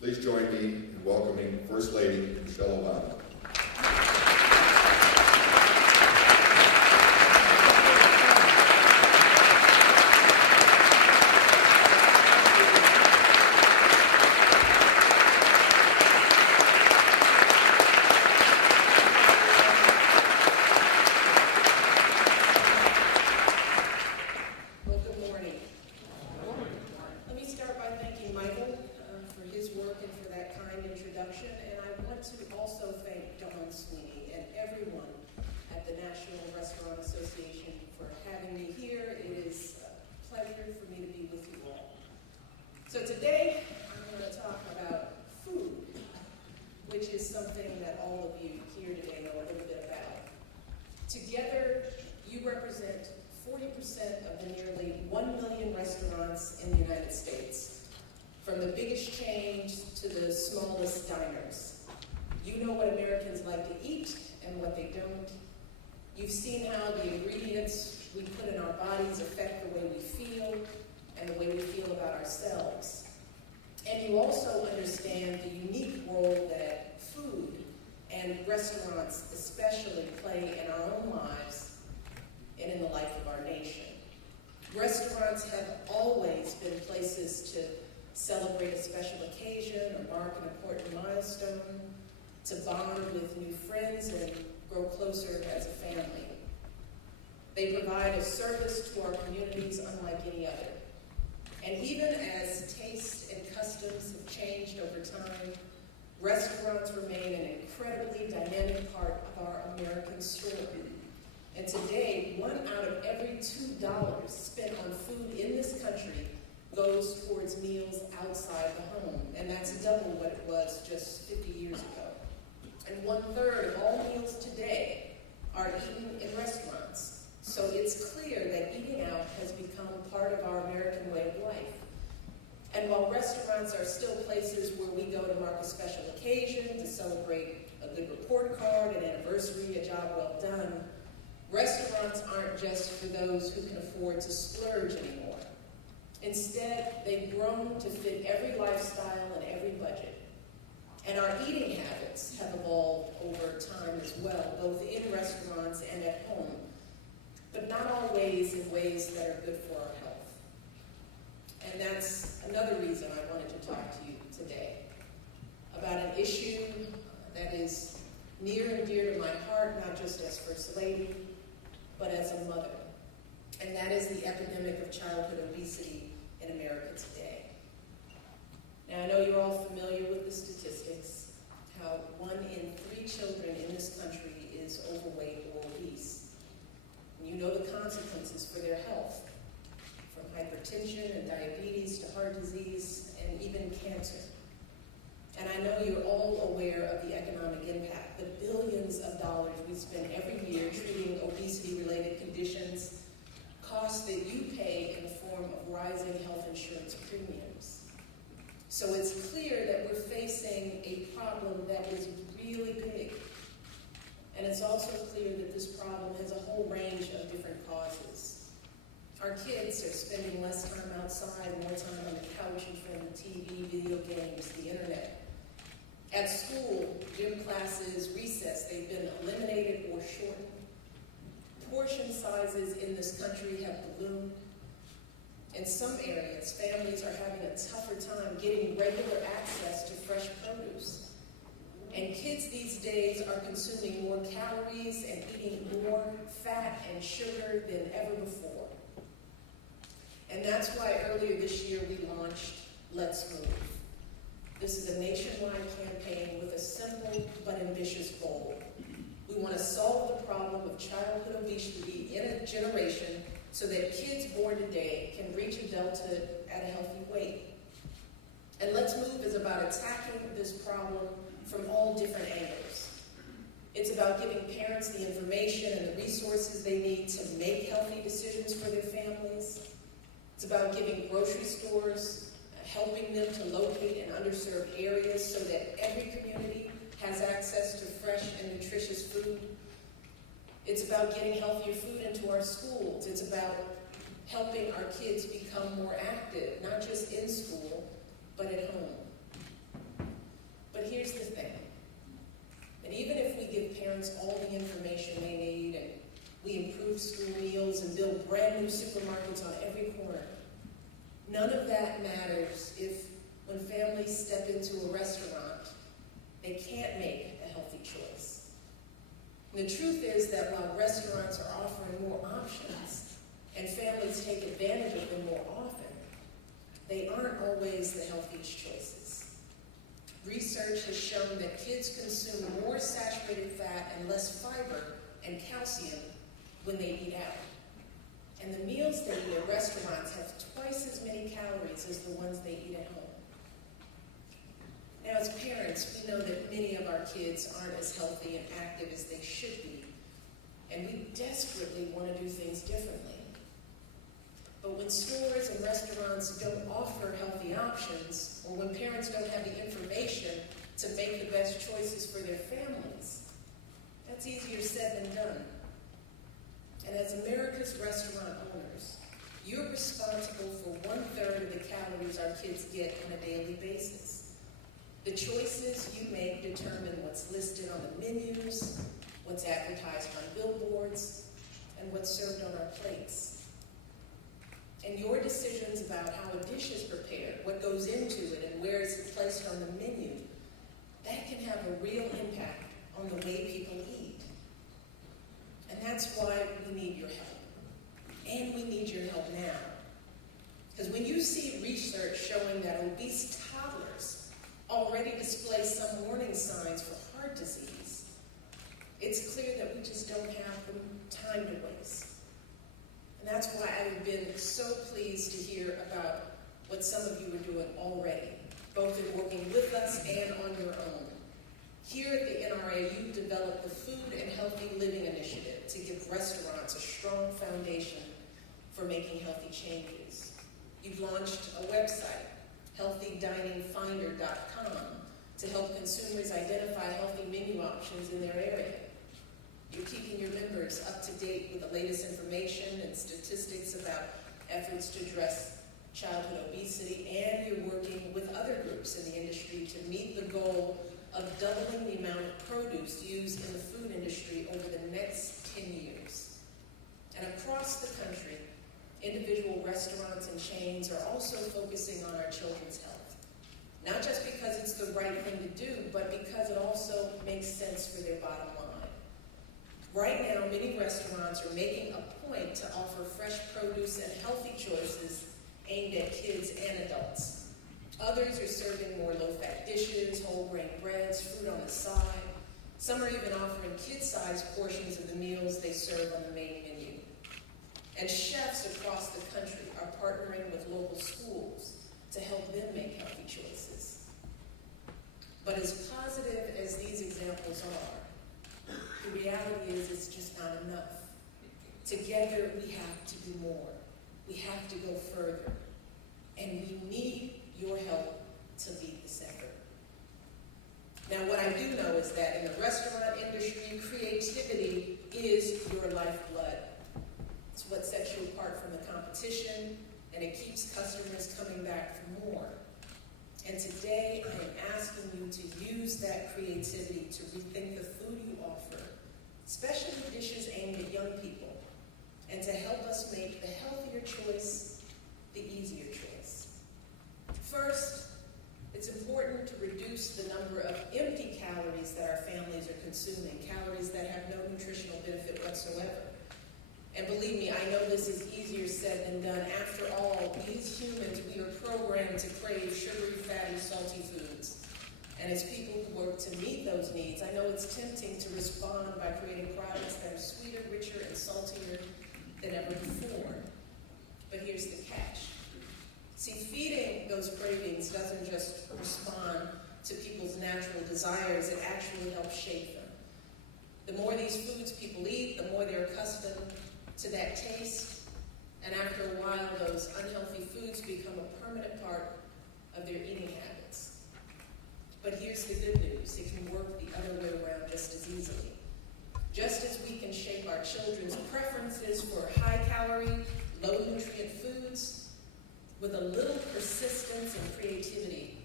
Please join me in welcoming First Lady Michelle Obama. So today, I'm going to talk about food, which is something that all of you here today know a little bit about. Together, you represent 40% of the nearly 1 million restaurants in the United States, from the biggest chains to the smallest diners. You know what Americans like to eat and what they don't. You've seen how the ingredients we put in our bodies affect the way we feel and the way we feel about ourselves. And you also understand the unique role that food and restaurants especially play in our own lives and in the life of our nation. Restaurants have always been places to celebrate a special occasion or mark an important milestone, to bond with new friends and grow closer as a family. They provide a service to our communities unlike any other. And even as tastes and customs have changed over time, restaurants remain an incredibly dynamic part of our American story. And today, 1 out of every $2 spent on food in this country goes towards meals outside the home. And that's double what it was just 50 years ago. And 1/3 of all meals today are eaten in restaurants. So it's clear that eating out has become part of our American way of life. And while restaurants are still places where we go to mark a special occasion, to celebrate a good report card, an anniversary, a job well done, restaurants aren't just for those who can afford to splurge anymore. Instead, they've grown to fit every lifestyle and every budget. And our eating habits have evolved over time as well, both in restaurants and at home, but not always in ways that are good for our health. And that's another reason I wanted to talk to you today about an issue that is near and dear to my heart, not just as First Lady, but as a mother. And that is the epidemic of childhood obesity in America today. Now, I know you're all familiar with the statistics, how 1 in 3 children in this country is overweight or obese. You know the consequences for their health, from hypertension and diabetes to heart disease and even cancer. And I know you're all aware of the economic impact, the billions of dollars we spend every year treating obesity-related conditions, costs that you pay in the form of rising health insurance premiums. So it's clear that we're facing a problem that is really big. And it's also clear that this problem has a whole range of different causes. Our kids are spending less time outside, more time on the couch in front of the TV, video games, the internet. At school, gym classes, recess, they've been eliminated or shortened. Portion sizes in this country have ballooned. In some areas, families are having a tougher time getting regular access to fresh produce. And kids these days are consuming more calories and eating more fat and sugar than ever before. And that's why earlier this year we launched Let's Move. This is a nationwide campaign with a simple but ambitious goal. We want to solve the problem of childhood obesity in a generation so that kids born today can reach adulthood at a healthy weight. And Let's Move is about attacking this problem from all different angles. It's about giving parents the information and the resources they need to make healthy decisions for their families. It's about giving grocery stores, helping them to locate in underserved areas so that every community has access to fresh and nutritious food. It's about getting healthier food into our schools. It's about helping our kids become more active, not just in school, but at home. of that matters if, when families step into a restaurant, they can't make a healthy choice. And the truth is that while restaurants are offering more options and families take advantage of them more often, they aren't always the healthiest choices. Research has shown that kids consume more saturated fat and less fiber and calcium when they eat out. And the meals they eat at restaurants have twice as many calories as the ones they eat at home. Now, as parents, we know that many of our kids aren't as healthy and active as they should be, and we desperately want to do things differently. But when stores and restaurants don't offer healthy options, or when parents don't have the information to make the best choices for their families, that's easier said than done. And as America's restaurant owners, you're responsible for 1/3 of the calories our kids get on a daily basis. The choices you make determine what's listed on the menus, what's advertised on billboards, and what's served on our plates. And your decisions about how a dish is prepared, what goes into it, and where it's placed on the menu, that can have a real impact on the way people eat. And that's why we need your help. And we need your help now. Because when you see research showing that obese toddlers already display some warning signs for heart disease, it's clear that we just don't have the time to waste. And that's why I've been so pleased to hear about what some of you are doing already, both in working with us and on your own. Here at the NRA, you've developed the Food and Healthy Living Initiative to give restaurants a strong foundation for making healthy changes. You've launched a website, healthydiningfinder.com, to help consumers identify healthy menu options in their area. You're keeping your members up to date with the latest information and statistics about efforts to address childhood obesity, and you're working with other groups in the industry to meet the goal of doubling the amount of produce used in the food industry over the next 10 years. And across the country, individual restaurants and chains are also focusing on our children's health. Not just because it's the right thing to do, but because it also makes sense for their bottom line. Right now, many restaurants are making a point to offer fresh produce and healthy choices aimed at kids and adults. Others are serving more low-fat dishes, whole grain breads, fruit on the side. Some are even offering kid-sized portions of the meals they serve on the main menu. And chefs across the country are partnering with local schools to help them make healthy choices. But as positive as these examples are, the reality is it's just not enough. Together, we have to do more. We have to go further. And we need your help to lead this effort. Now, what I do know is that in the restaurant industry, creativity is your lifeblood. It's what sets you apart from the competition, and it keeps customers coming back for more. And today, I am asking you to use that creativity to rethink the food you offer, especially dishes aimed at young people, and to help us make the healthier choice the easier choice. First, it's important to reduce the number of empty calories that our families are consuming, calories that have no nutritional benefit whatsoever. And believe me, I know this is easier said than done. After all, these humans, we are programmed to crave sugary, fatty, salty foods. And as people who work to meet those needs, I know it's tempting to respond by creating products that are sweeter, richer, and saltier than ever before. But here's the catch. See, feeding those cravings doesn't just respond to people's natural desires, it actually helps shape them. The more these foods people eat, the more they're accustomed to that taste, and after a while, those unhealthy foods become a permanent part of their eating habits. But here's the good news. It can work the other way around just as easily. Just as we can shape our children's preferences for high-calorie, low-nutrient foods, with a little persistence and creativity,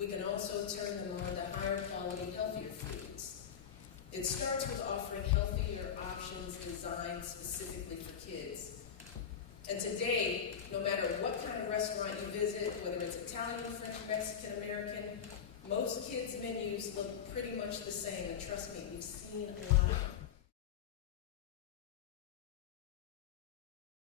we can also turn them on to higher-quality, healthier foods. It starts with offering healthier options designed specifically for kids. And today, no matter what kind of restaurant you visit, Italian, French, Mexican, American. Most kids' menus look pretty much the same, and trust me, we've seen a lot of them.